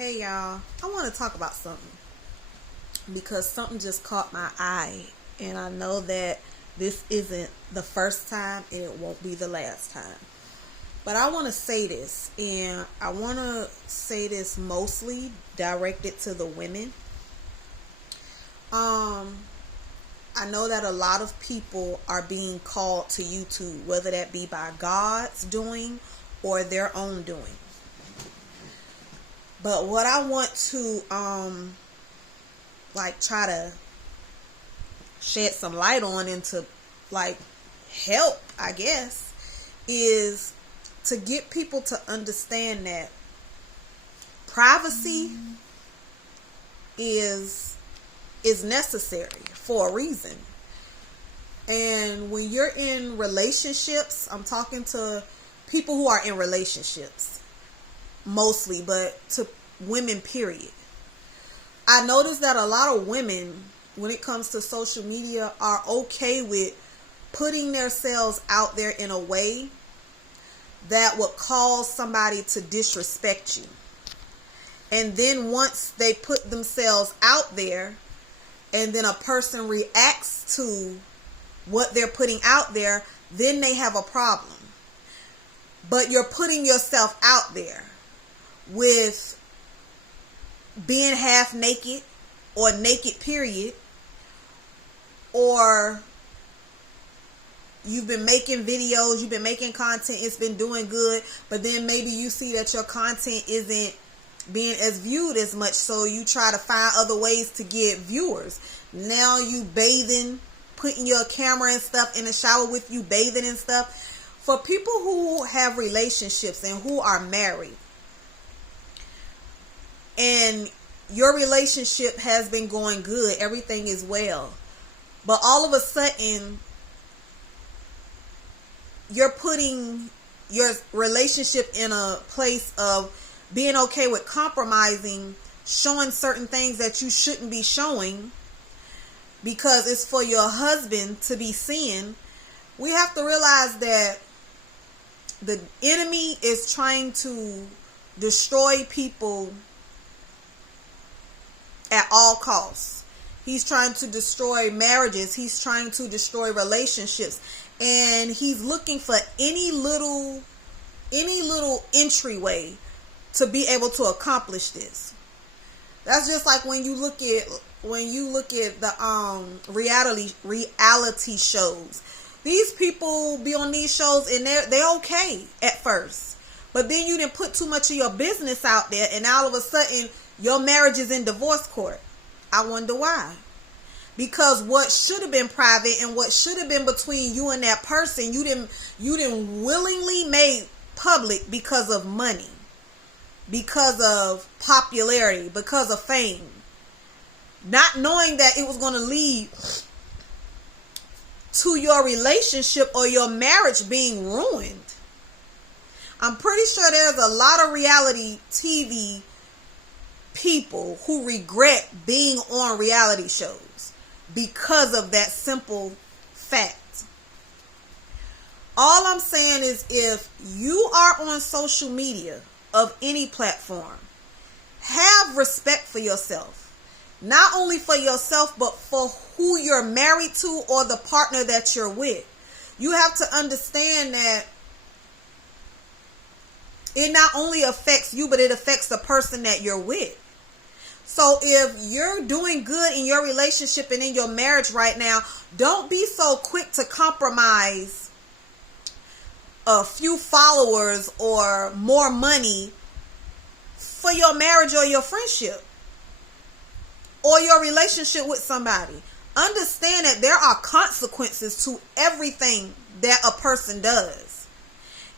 Hey y'all, I want to talk about something because something just caught my eye, and I know that this isn't the first time and it won't be the last time. But I want to say this, and I want to say this mostly directed to the women. I know that a lot of people are being called to YouTube, whether that be by God's doing or their own doing. But what I want to try to shed some light on and to help, I guess, is to get people to understand that privacy is necessary for a reason. And when you're in relationships, I'm talking to people who are in relationships mostly, but to women period. I noticed that a lot of women, when it comes to social media, are okay with putting themselves out there in a way that would cause somebody to disrespect you. And then once they put themselves out there and then a person reacts to what they're putting out there, then they have a problem. But you're putting yourself out there with being half naked or naked period, or you've been making videos, you've been making content, it's been doing good, but then maybe you see that your content isn't being as viewed as much, so you try to find other ways to get viewers. Now you bathing, putting your camera and stuff in the shower with you, bathing and stuff. For people who have relationships and who are married, and your relationship has been going good, everything is well, but all of a sudden you're putting your relationship in a place of being okay with compromising, showing certain things that you shouldn't be showing because it's for your husband to be seeing. We have to realize that the enemy is trying to destroy people at all costs. He's trying to destroy marriages. He's trying to destroy relationships. And he's looking for any little entryway to be able to accomplish this. That's just like when you look at the reality shows. These people be on these shows and they're okay at first. But then you didn't put too much of your business out there, and all of a sudden your marriage is in divorce court. I wonder why. Because what should have been private and what should have been between you and that person, you didn't willingly make public because of money, because of popularity, because of fame, not knowing that it was going to lead to your relationship or your marriage being ruined. I'm pretty sure there's a lot of reality TV people who regret being on reality shows because of that simple fact. All I'm saying is, if you are on social media of any platform, have respect for yourself. Not only for yourself, but for who you're married to or the partner that you're with. You have to understand that it not only affects you, but it affects the person that you're with. So if you're doing good in your relationship and in your marriage right now, don't be so quick to compromise a few followers or more money for your marriage or your friendship or your relationship with somebody. Understand that there are consequences to everything that a person does.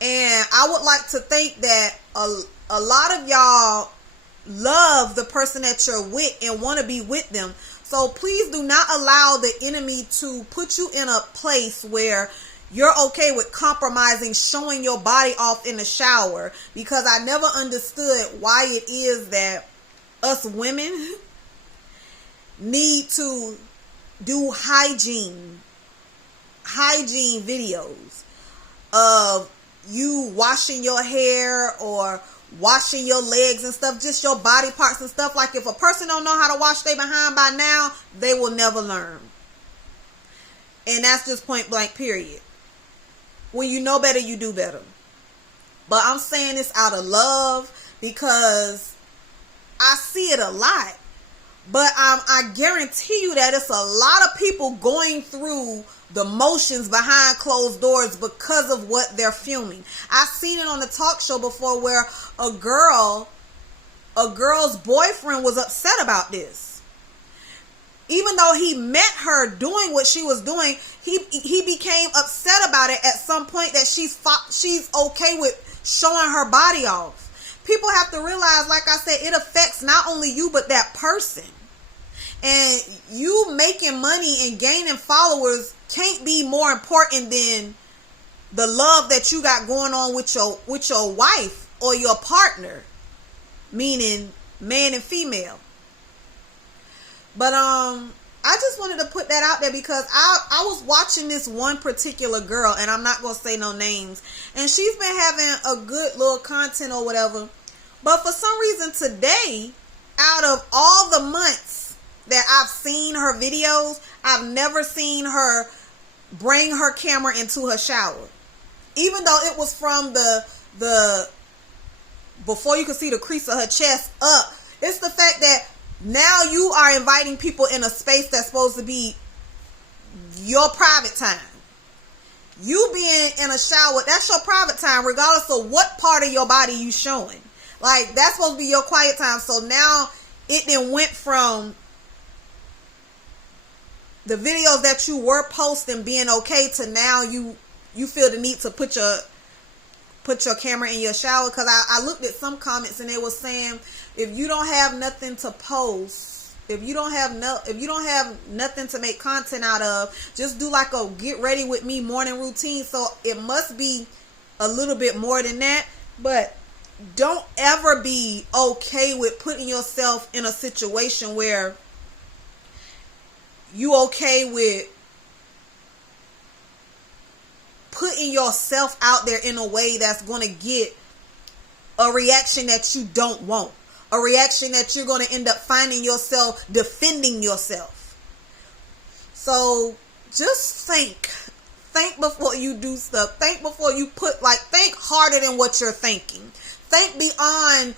And I would like to think that a lot of y'all love the person that you're with and want to be with them. So please do not allow the enemy to put you in a place where you're okay with compromising, showing your body off in the shower, because I never understood why it is that us women need to do hygiene videos of you washing your hair or washing your legs and stuff, just your body parts and stuff. Like, if a person don't know how to wash their behind by now, they will never learn. And that's just point blank, period. When you know better, you do better. But I'm saying this out of love because I see it a lot. But I guarantee you that it's a lot of people going through the motions behind closed doors because of what they're filming. I've seen it on the talk show before where a girl's boyfriend was upset about this. Even though he met her doing what she was doing, he became upset about it at some point, that she's okay with showing her body off. People have to realize, like I said, it affects not only you, but that person. And you making money and gaining followers can't be more important than the love that you got going on with your wife or your partner, meaning man and female. But I just wanted to put that out there because I was watching this one particular girl, and I'm not going to say no names, and she's been having a good little content or whatever. But for some reason today, out of all the months that I've seen her videos, I've never seen her bring her camera into her shower. Even though it was from the before you could see the crease of her chest up. It's the fact that now you are inviting people in a space that's supposed to be your private time. You being in a shower, that's your private time, regardless of what part of your body you showing. Like, that's supposed to be your quiet time. So now it then went from the videos that you were posting being okay to now you feel the need to put your camera in your shower. Because I looked at some comments and they were saying, if you don't have nothing to post, if you don't have nothing to make content out of, just do like a get ready with me morning routine. So it must be a little bit more than that. But don't ever be okay with putting yourself in a situation where you okay with putting yourself out there in a way that's going to get a reaction that you don't want. A reaction that you're going to end up finding yourself defending yourself. So just think before you do stuff. Think before you think harder than what you're thinking. Think beyond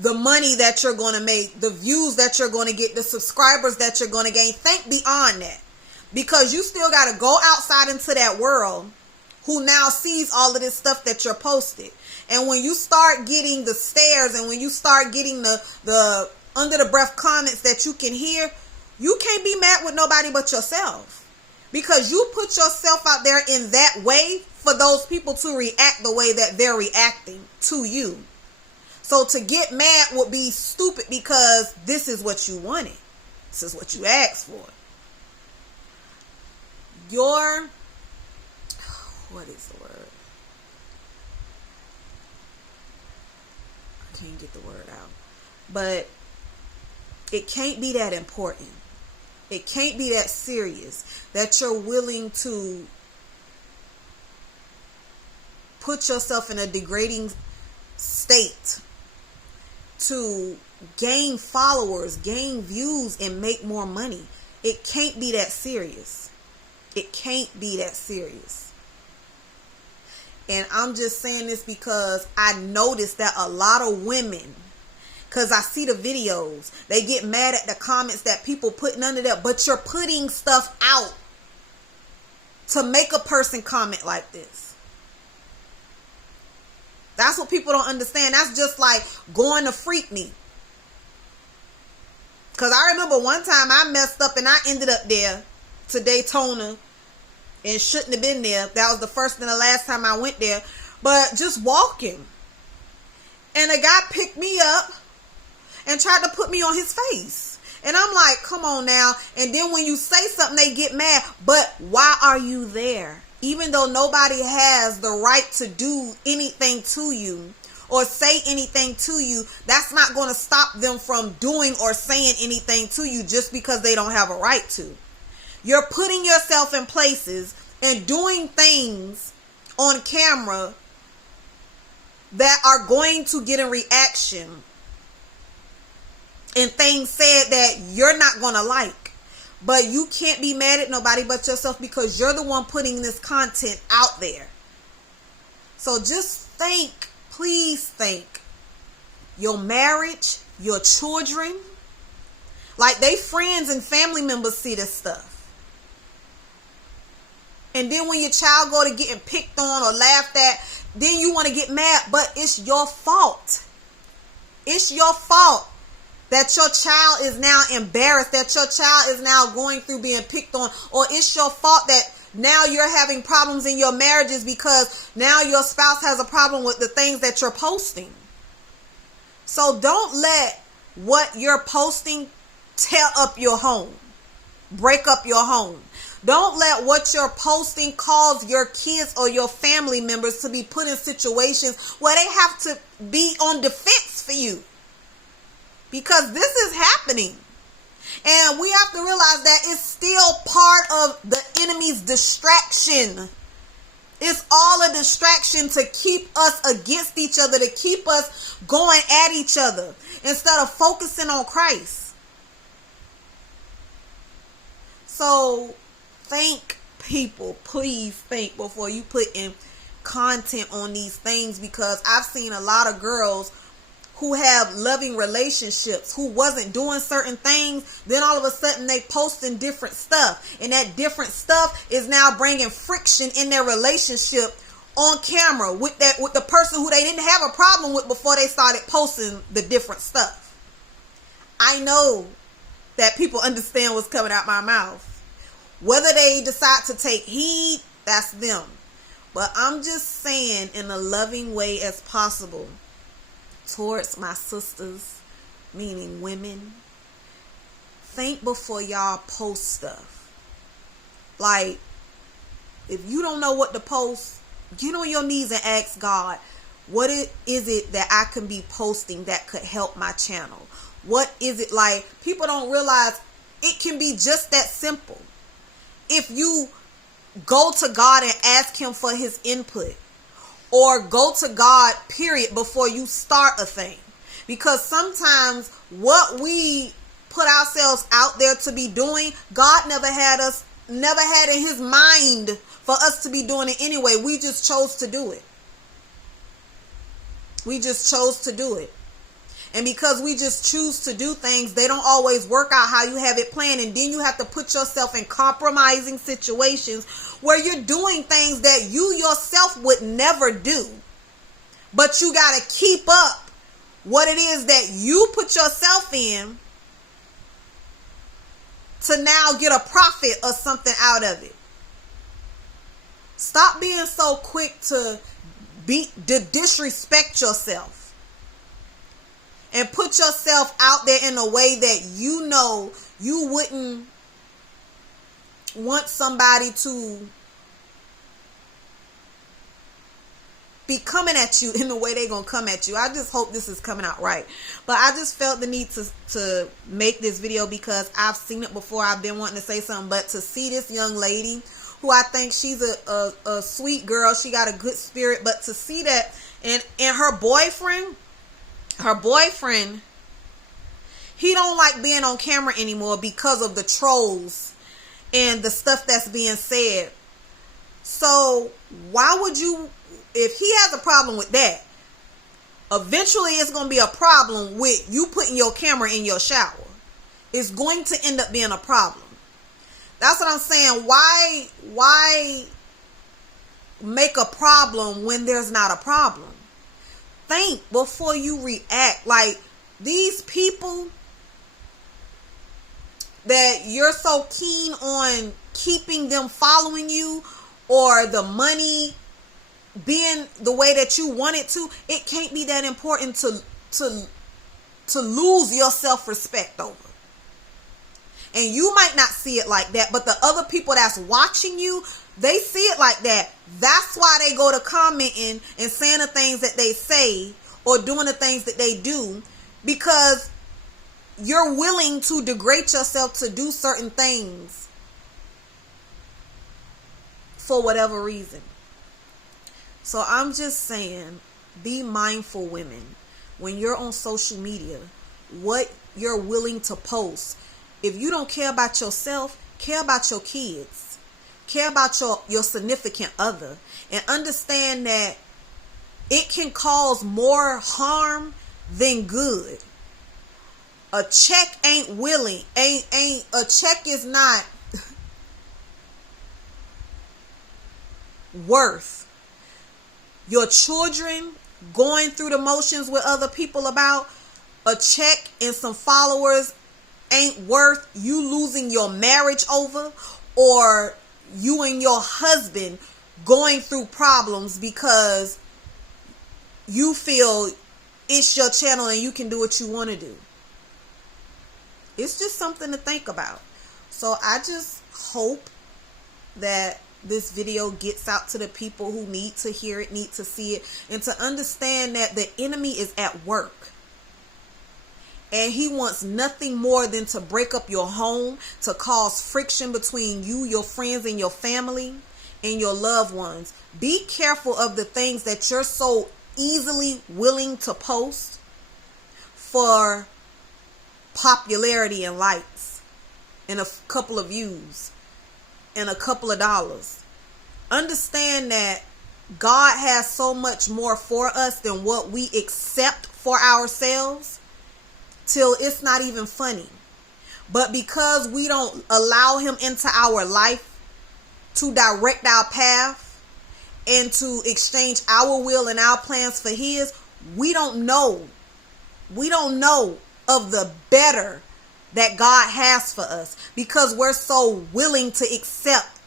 the money that you're going to make, the views that you're going to get, the subscribers that you're going to gain. Think beyond that, because you still got to go outside into that world who now sees all of this stuff that you're posted. And when you start getting the stares and when you start getting the under the breath comments that you can hear, you can't be mad with nobody but yourself, because you put yourself out there in that way for those people to react the way that they're reacting to you. So to get mad would be stupid, because this is what you wanted. This is what you asked for. What is the word? I can't get the word out. But it can't be that important. It can't be that serious that you're willing to put yourself in a degrading state to gain followers, gain views, and make more money. It can't be that serious. It can't be that serious. And I'm just saying this because I noticed that a lot of women, because I see the videos, they get mad at the comments that people putting under there, but you're putting stuff out to make a person comment like this. That's what people don't understand. That's just like going to Freak Me. Because I remember one time I messed up and I ended up there to Daytona and shouldn't have been there. That was the first and the last time I went there. But just walking. And a guy picked me up and tried to put me on his face. And I'm like, come on now. And then when you say something, they get mad. But why are you there? Even though nobody has the right to do anything to you or say anything to you, that's not going to stop them from doing or saying anything to you just because they don't have a right to. You're putting yourself in places and doing things on camera that are going to get a reaction and things said that you're not going to like. But you can't be mad at nobody but yourself, because you're the one putting this content out there. So just think, please think, your marriage, your children, like they friends and family members see this stuff. And then when your child go to getting picked on or laughed at, then you want to get mad. But it's your fault. It's your fault that your child is now embarrassed, that your child is now going through being picked on. Or it's your fault that now you're having problems in your marriages because now your spouse has a problem with the things that you're posting. So don't let what you're posting tear up your home, break up your home. Don't let what you're posting cause your kids or your family members to be put in situations where they have to be on defense for you. Because this is happening. And we have to realize that it's still part of the enemy's distraction. It's all a distraction to keep us against each other, to keep us going at each other instead of focusing on Christ. So think, people, please think before you put in content on these things, because I've seen a lot of girls who have loving relationships who wasn't doing certain things, then all of a sudden they posting different stuff, and that different stuff is now bringing friction in their relationship on camera with the person who they didn't have a problem with before they started posting the different stuff. I know that people understand what's coming out my mouth. Whether they decide to take heed, that's them. But I'm just saying, in a loving way as possible, towards my sisters, meaning women, think before y'all post stuff. Like, if you don't know what to post, get on your knees and ask God, what is it that I can be posting that could help my channel? What is it? Like, people don't realize it can be just that simple. If you go to God and ask him for his input, or go to God, period, before you start a thing. Because sometimes what we put ourselves out there to be doing, God never had in his mind for us to be doing it anyway. We just chose to do it. We just chose to do it. And because we just choose to do things, they don't always work out how you have it planned. And then you have to put yourself in compromising situations where you're doing things that you yourself would never do. But you got to keep up what it is that you put yourself in to now get a profit or something out of it. Stop being so quick to disrespect yourself. And put yourself out there in a way that you know you wouldn't want somebody to be coming at you in the way they're going to come at you. I just hope this is coming out right. But I just felt the need to make this video because I've seen it before. I've been wanting to say something. But to see this young lady, who I think she's a sweet girl. She got a good spirit. But to see that, and her boyfriend, he don't like being on camera anymore because of the trolls and the stuff that's being said. So why would you, if he has a problem with that, eventually it's going to be a problem with you putting your camera in your shower. It's going to end up being a problem. That's what I'm saying. Why make a problem when there's not a problem? Think before you react. Like, these people that you're so keen on keeping them following you, or the money being the way that you want it to, it can't be that important to lose your self-respect over. And you might not see it like that, but the other people that's watching you, they see it like that. That's why they go to commenting and saying the things that they say or doing the things that they do, because you're willing to degrade yourself to do certain things for whatever reason. So I'm just saying, Be mindful, women, when you're on social media, what you're willing to post. If you don't care about yourself, care about your kids. Care about your significant other. And understand that it can cause more harm than good. A check ain't a check is not worth your children going through the motions with other people about. A check and some followers ain't worth you losing your marriage over, or you and your husband going through problems because you feel it's your channel and you can do what you want to do. It's just something to think about. So I just hope that this video gets out to the people who need to hear it, need to see it, and to understand that the enemy is at work. And he wants nothing more than to break up your home, to cause friction between you, your friends, and your family, and your loved ones. Be careful of the things that you're so easily willing to post for popularity and likes and a couple of views and a couple of dollars. Understand that God has so much more for us than what we accept for ourselves, till it's not even funny. But because we don't allow him into our life to direct our path and to exchange our will and our plans for his, we don't know of the better that God has for us, because we're so willing to accept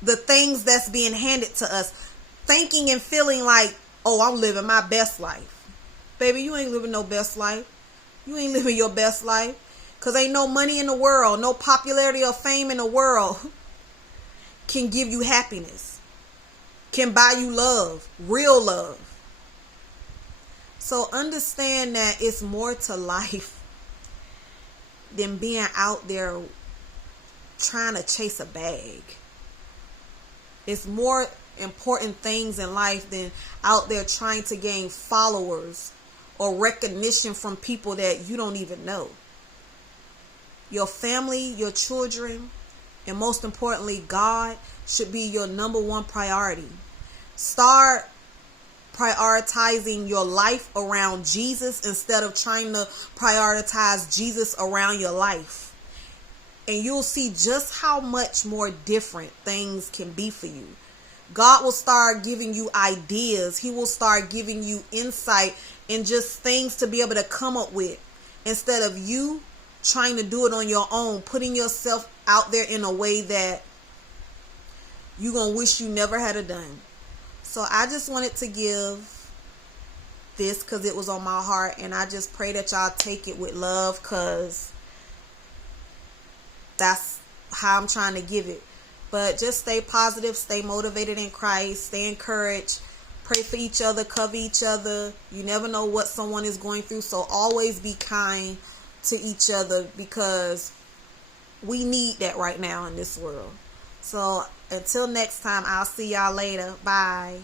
the things that's being handed to us, thinking and feeling like, oh, I'm living my best life. Baby, you ain't living no best life. You ain't living your best life, because ain't no money in the world, no popularity or fame in the world can give you happiness, can buy you love, real love. So understand that it's more to life than being out there trying to chase a bag. It's more important things in life than out there trying to gain followers or recognition from people that you don't even know. Your family, your children, and most importantly, God should be your number one priority. Start prioritizing your life around Jesus instead of trying to prioritize Jesus around your life. And you'll see just how much more different things can be for you. God will start giving you ideas. He will start giving you insight and just things to be able to come up with, instead of you trying to do it on your own, putting yourself out there in a way that you're going to wish you never had it done. So I just wanted to give this because it was on my heart, and I just pray that y'all take it with love, because that's how I'm trying to give it. But just stay positive, stay motivated in Christ, stay encouraged, pray for each other, cover each other. You never know what someone is going through, so always be kind to each other, because we need that right now in this world. So until next time, I'll see y'all later. Bye.